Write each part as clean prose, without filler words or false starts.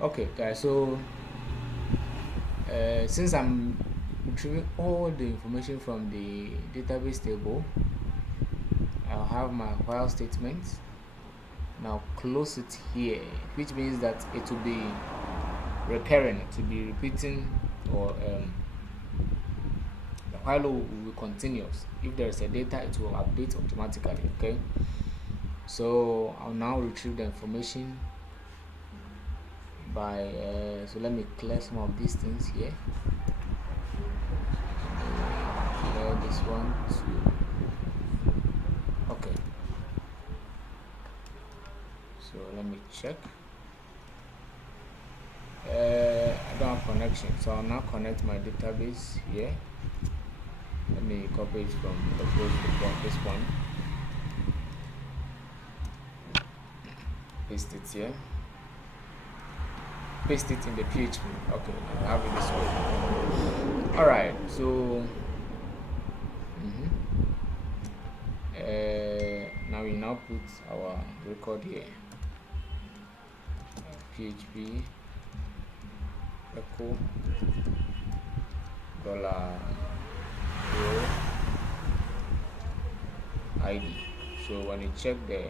Okay, guys, so since I'm retrieving all the information from the database table, I'll have my while statement. Now close it here, which means that it will be recurring, it will be repeating, or the while loop will be continuous. If there is a data, it will update automatically. Okay, so I'll now retrieve the information by so let me clear some of these things here. Clear this one too. Okay, so let me check. I don't have connection, so I'll now connect my database here. Let me copy it from the post report, this one, paste it here, paste it in the PHP. Okay, I have it this way. Alright, so now we now put our record here. PHP echo $ID. So when you check the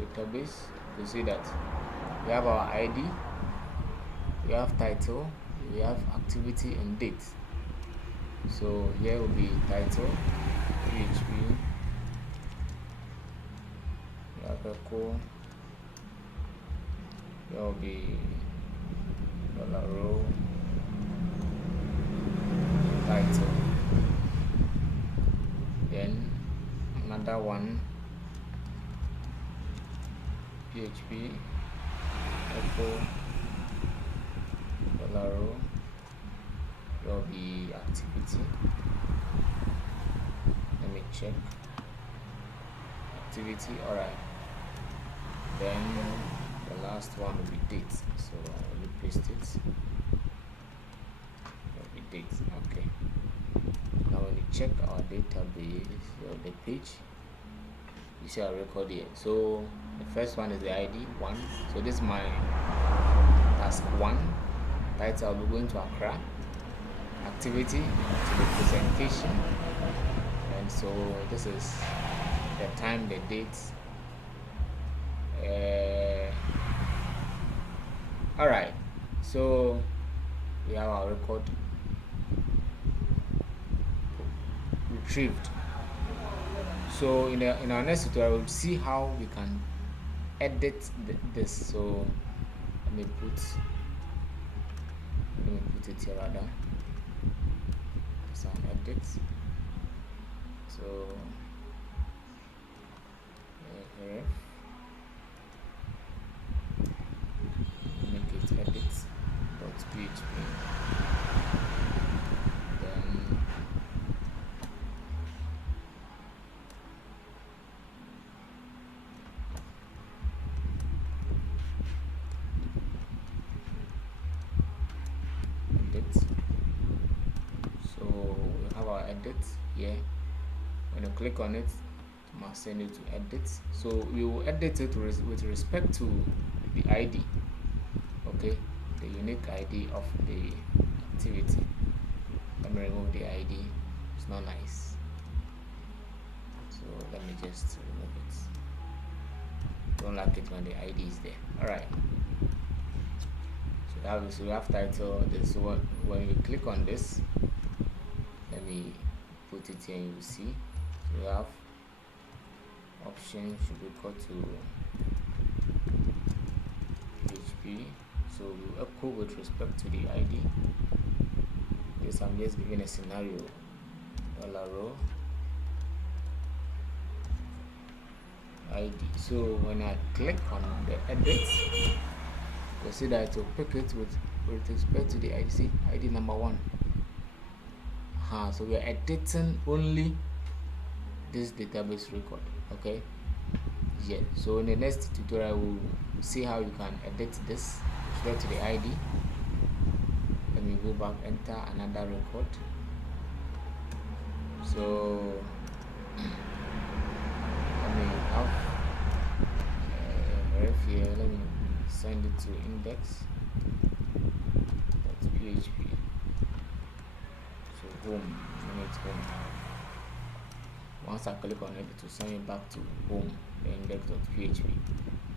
database, you see that we have our ID, we have title, we have activity and date. So here will be title, PHP, we have echo, there will be $row, title, then another one, PHP echo $row, there will be activity. Let me check activity. Alright, then the last one will be date, so I will paste it. Will be date. Okay, now when you check our database or the page, you see our record here. So the first one is the ID 1, so this is my task 1. Title, I'll be going to Accra. Activity to the presentation, and so this is the time, the date. Alright, so we have our record retrieved. So in our next tutorial, we'll see how we can edit this. So let me put it here rather. Some edits. So here, make it edits.php. Then edit. So we have our edits here. When you click on it, it must send you to edit. So we will edit it with respect to the ID. Okay, the unique ID of the activity. Let me remove the ID. It's not nice. So let me just remove it. Don't like it when the ID is there. Alright. So we have title. This one. When we click on this, let me put it here. You will see. So we have option should be equal to PHP. So we echo with respect to the ID. This I'm just giving a scenario. $row ID. So when I click on the edit, you'll see that it will pick it with respect to the ID. See, ID number 1. So we are editing only this database record. Okay. Yeah. So in the next tutorial, we'll see how you can edit this with respect to the ID. Let me go back, enter another record. So let me have ref here. Let me send it to index. php. So home, it's home. Once I click on it, it will send me back to home, the index.php,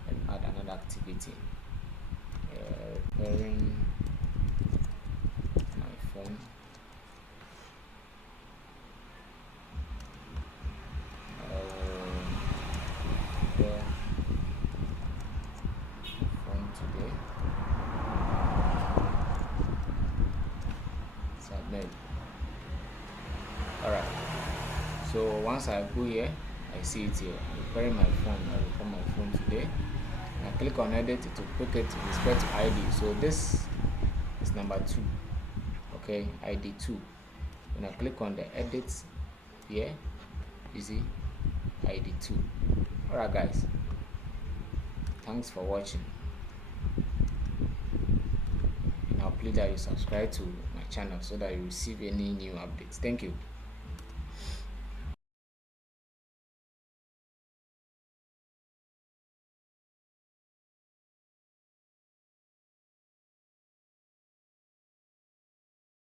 and add another activity. Repairing my phone. Repair phone today. Submit. Alright. So once I go here, I see it here. Repairing my phone. I repair my phone today. I click on edit to pick it with respect to ID. So this is number 2. Okay, ID 2. When I click on the edit here, you see ID 2. Alright guys, thanks for watching, and I'll please that you subscribe to my channel so that you receive any new updates. Thank you.